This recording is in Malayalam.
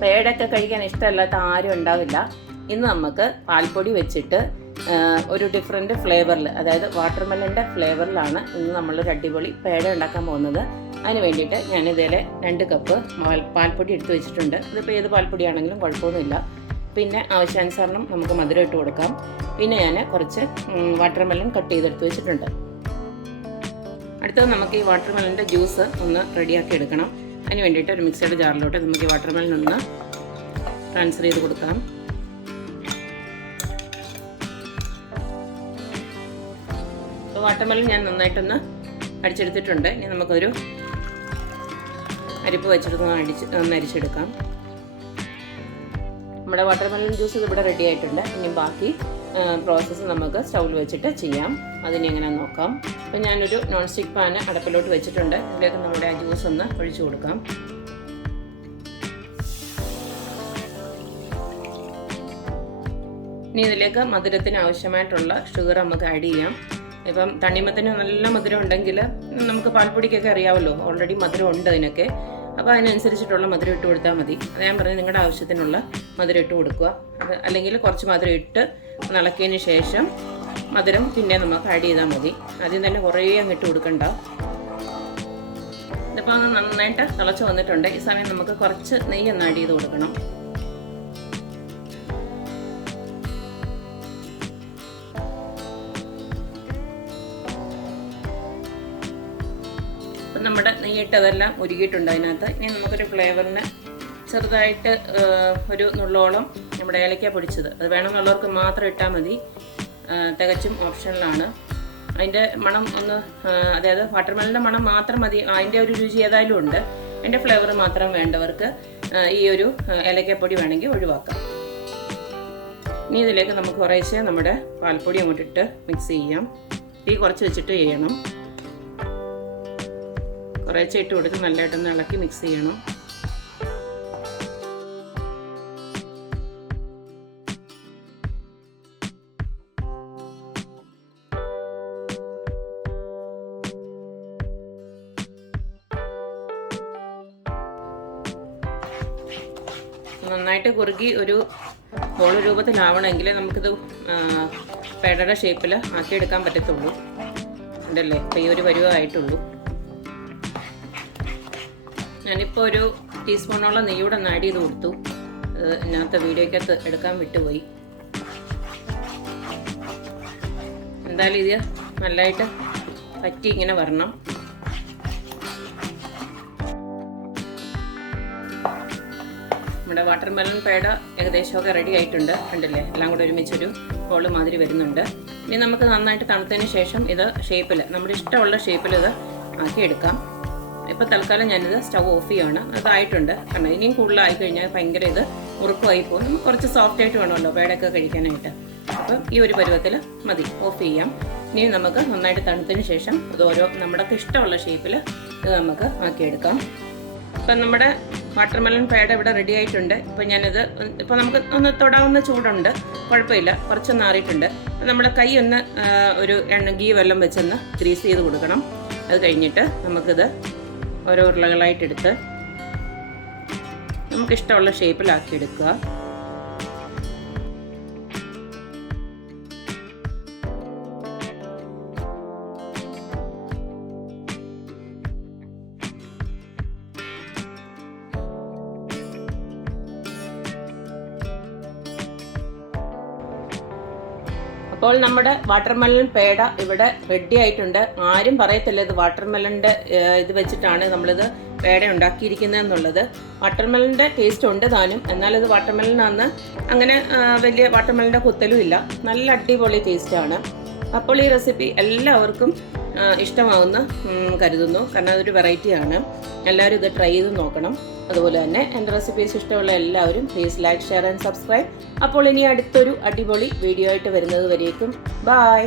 പേടയൊക്കെ കഴിക്കാൻ ഇഷ്ടമല്ലാത്ത ആരും ഉണ്ടാവില്ല. ഇന്ന് നമുക്ക് പാൽപ്പൊടി വെച്ചിട്ട് ഒരു ഡിഫറെൻറ്റ് ഫ്ലേവറിൽ, അതായത് വാട്ടർമെലൻ്റെ ഫ്ലേവറിലാണ് ഇന്ന് നമ്മളൊരു അടിപൊളി പേട ഉണ്ടാക്കാൻ പോകുന്നത്. അതിന് വേണ്ടിയിട്ട് ഞാനിതിൽ 2 കപ്പ് പാൽപ്പൊടി എടുത്ത് വെച്ചിട്ടുണ്ട്. ഇതിപ്പോൾ ഏത് പാൽപ്പൊടിയാണെങ്കിലും കുഴപ്പമൊന്നുമില്ല. പിന്നെ ആവശ്യാനുസരണം നമുക്ക് മധുരം ഇട്ട് കൊടുക്കാം. പിന്നെ ഞാൻ കുറച്ച് വാട്ടർമെലൻ കട്ട് ചെയ്തെടുത്ത് വെച്ചിട്ടുണ്ട്. അടുത്തത് നമുക്ക് ഈ വാട്ടർമെലൻ്റെ ജ്യൂസ് ഒന്ന് റെഡിയാക്കി എടുക്കണം. അതിന് വേണ്ടിയിട്ട് ഒരു മിക്സിയുടെ ജാറിലോട്ട് നമുക്ക് ഈ വാട്ടർമെലൻ ഒന്ന് ട്രാൻസ്ഫർ ചെയ്ത് കൊടുക്കാം. അപ്പോൾ വാട്ടർമെലൻ ഞാൻ നന്നായിട്ടൊന്ന് അടിച്ചെടുത്തിട്ടുണ്ട്. ഇനി നമുക്കൊരു അരിപ്പ് വെച്ചിട്ട് ഒന്ന് അരിച്ചെടുക്കാം. നമ്മുടെ വാട്ടർമെലൻ ജ്യൂസ് ഇവിടെ റെഡി ആയിട്ടുണ്ട്. ഇനി ബാക്കി പ്രോസസ്സ് നമുക്ക് സ്റ്റൗവിൽ വെച്ചിട്ട് ചെയ്യാം. അതിനെ എങ്ങനെയാണെന്ന് നോക്കാം. അപ്പോൾ ഞാനൊരു നോൺ സ്റ്റിക്ക് പാന് അടപ്പിലോട്ട് വെച്ചിട്ടുണ്ട്. ഇതിലേക്ക് നമ്മുടെ ആ ജ്യൂസ് ഒന്ന് ഒഴിച്ചു കൊടുക്കാം. ഇനി ഇതിലേക്ക് മധുരത്തിന് ആവശ്യമായിട്ടുള്ള ഷുഗർ നമുക്ക് ആഡ് ചെയ്യാം. ഇപ്പം തണ്ണിമത്തിന് നല്ല മധുരം ഉണ്ടെങ്കിൽ നമുക്ക് പാൽപ്പൊടിക്കൊക്കെ അറിയാമല്ലോ, ഓൾറെഡി മധുരം ഉണ്ട് അതിനൊക്കെ. അപ്പോൾ അതിനനുസരിച്ചിട്ടുള്ള മധുരം ഇട്ട് കൊടുത്താൽ മതി. അത് ഞാൻ പറഞ്ഞത് നിങ്ങളുടെ ആവശ്യത്തിനുള്ള മധുരം ഇട്ട് കൊടുക്കുക. അല്ലെങ്കിൽ കുറച്ച് മധുരം ഇട്ട് ഇളക്കിയതിന് ശേഷം മധുരം പിന്നെ നമുക്ക് ആഡ് ചെയ്താൽ മതി. ആദ്യം തന്നെ കുറേ അങ്ങിട്ട് കൊടുക്കണ്ട. ഇതിപ്പോൾ അത് നന്നായിട്ട് തിളച്ച് വന്നിട്ടുണ്ട്. ഈ സമയം നമുക്ക് കുറച്ച് നെയ്യ് ഒന്ന് ആഡ് ചെയ്ത് കൊടുക്കണം. അപ്പം നമ്മുടെ നെയ്യിട്ടതെല്ലാം ഉരുകിയിട്ടുണ്ട് അതിനകത്ത്. ഇനി നമുക്കൊരു ഫ്ലേവറിന് ചെറുതായിട്ട് ഒരു നുള്ളോളം നമ്മുടെ ഏലക്ക പൊടിച്ചത്, അത് വേണമെന്നുള്ളവർക്ക് മാത്രം ഇട്ടാൽ മതി. തികച്ചും ഓപ്ഷണലാണ്. അതിൻ്റെ മണം ഒന്ന്, അതായത് വാട്ടർമെലൻ്റെ മണം മാത്രം മതി. അതിൻ്റെ ഒരു രുചി ഏതായാലും ഉണ്ട്. അതിൻ്റെ ഫ്ലേവർ മാത്രം വേണ്ടവർക്ക് ഈ ഒരു ഏലക്കപ്പൊടി വേണമെങ്കിൽ ഒഴിവാക്കാം. ഇനി ഇതിലേക്ക് നമുക്ക് കുറേശ്ശെ നമ്മുടെ പാൽപ്പൊടി അങ്ങോട്ടിട്ട് മിക്സ് ചെയ്യാം. തീ കുറച്ച് വെച്ചിട്ട് ചെയ്യണം. കുറേശ്ശെ ഇട്ട് കൊടുത്ത് നല്ലതായിട്ടൊന്ന് ഇളക്കി മിക്സ് ചെയ്യണം. നന്നായിട്ട് കുറുകി ഒരു ബോൾ രൂപത്തിലാവണമെങ്കിൽ നമുക്കിത് പേടയുടെ ഷേപ്പിൽ ആക്കിയെടുക്കാൻ പറ്റത്തുള്ളൂ. ഉണ്ടല്ലേ, ഇപ്പോൾ ഈ ഒരു പരുവമായിട്ടുള്ളൂ. ഞാനിപ്പോൾ ഒരു ടീസ്പൂണോളം നെയ്യൂടെ ഒന്ന് ആഡ് ചെയ്ത് കൊടുത്തു. ഇതിനകത്ത് വീഡിയോയ്ക്കകത്ത് എടുക്കാൻ വിട്ടുപോയി. എന്തായാലും ഇത് നല്ലതായിട്ട് പറ്റി ഇങ്ങനെ വരണം. നമ്മുടെ വാട്ടർമെലൻ പേട ഏകദേശമൊക്കെ റെഡി ആയിട്ടുണ്ട്. കണ്ടില്ലേ, എല്ലാം കൂടെ ഒരുമിച്ചൊരു ബോൾ മാതിരി വരുന്നുണ്ട്. ഇനി നമുക്ക് നന്നായിട്ട് തണുത്തതിന് ശേഷം ഇത് ഷേപ്പിൽ, നമ്മുടെ ഇഷ്ടമുള്ള ഷേപ്പിൽ ഇത് ആക്കിയെടുക്കാം. ഇപ്പോൾ തൽക്കാലം ഞാനിത് സ്റ്റൗ ഓഫ് ചെയ്യുകയാണ്. അതായിട്ടുണ്ട്. കാരണം ഇനിയും കൂടുതലായി കഴിഞ്ഞാൽ ഭയങ്കര ഇത് ഉറുക്കുമായി പോകും. നമുക്ക് കുറച്ച് സോഫ്റ്റ് ആയിട്ട് വേണമല്ലോ പേടയൊക്കെ കഴിക്കാനായിട്ട്. അപ്പം ഈ ഒരു പരുവത്തിൽ മതി, ഓഫ് ചെയ്യാം. ഇനി നമുക്ക് നന്നായിട്ട് തണുത്തതിന് ശേഷം ഇത് നമ്മുടെ ഇഷ്ടമുള്ള ഷേപ്പിൽ ഇത് നമുക്ക് ആക്കിയെടുക്കാം. ഇപ്പം നമ്മുടെ വാട്ടർമെലൻ പേട ഇവിടെ റെഡി ആയിട്ടുണ്ട്. ഇപ്പം ഞാനിത് ഇപ്പോൾ നമുക്ക് ഒന്ന് തൊടാവുന്ന ചൂടുണ്ട്, കുഴപ്പമില്ല. കുറച്ചൊന്ന് ആറിയിട്ടുണ്ട്. നമ്മുടെ കൈ ഒന്ന് ഒരു ഗീ വെള്ളം വെച്ചൊന്ന് ഗ്രീസ് ചെയ്ത് കൊടുക്കണം. അത് കഴിഞ്ഞിട്ട് നമുക്കിത് ഓരോ ഉരുളകളായിട്ടെടുത്ത് നമുക്കിഷ്ടമുള്ള ഷേപ്പിലാക്കിയെടുക്കുക. അപ്പോൾ നമ്മുടെ വാട്ടർമെലൻ പേട ഇവിടെ റെഡി ആയിട്ടുണ്ട്. ആരും പറയത്തില്ല ഇത് വാട്ടർമെലൻ്റെ ഇത് വെച്ചിട്ടാണ് നമ്മളിത് പേട ഉണ്ടാക്കിയിരിക്കുന്നതെന്നുള്ളത്. വാട്ടർമെലൻ്റെ ടേസ്റ്റ് ഉണ്ട് താനും, എന്നാൽ ഇത് വാട്ടർമെലനാന്ന് അങ്ങനെ വലിയ വാട്ടർമെലൻ്റെ കുത്തലും ഇല്ല. നല്ല അടിപൊളി ടേസ്റ്റാണ്. അപ്പോൾ ഈ റെസിപ്പി എല്ലാവർക്കും ഇഷ്ടമാവുമെന്ന് കരുതുന്നു. കാരണം അതൊരു വെറൈറ്റിയാണ്. എല്ലാവരും ഇത് ട്രൈ ചെയ്ത് നോക്കണം. അതുപോലെ തന്നെ എൻ്റെ റെസിപ്പീസ് ഇഷ്ടമുള്ള എല്ലാവരും please like, share and subscribe. അപ്പോൾ ഇനി അടുത്തൊരു അടിപൊളി വീഡിയോ ആയിട്ട് വരുന്നത് വരേക്കും ബൈ.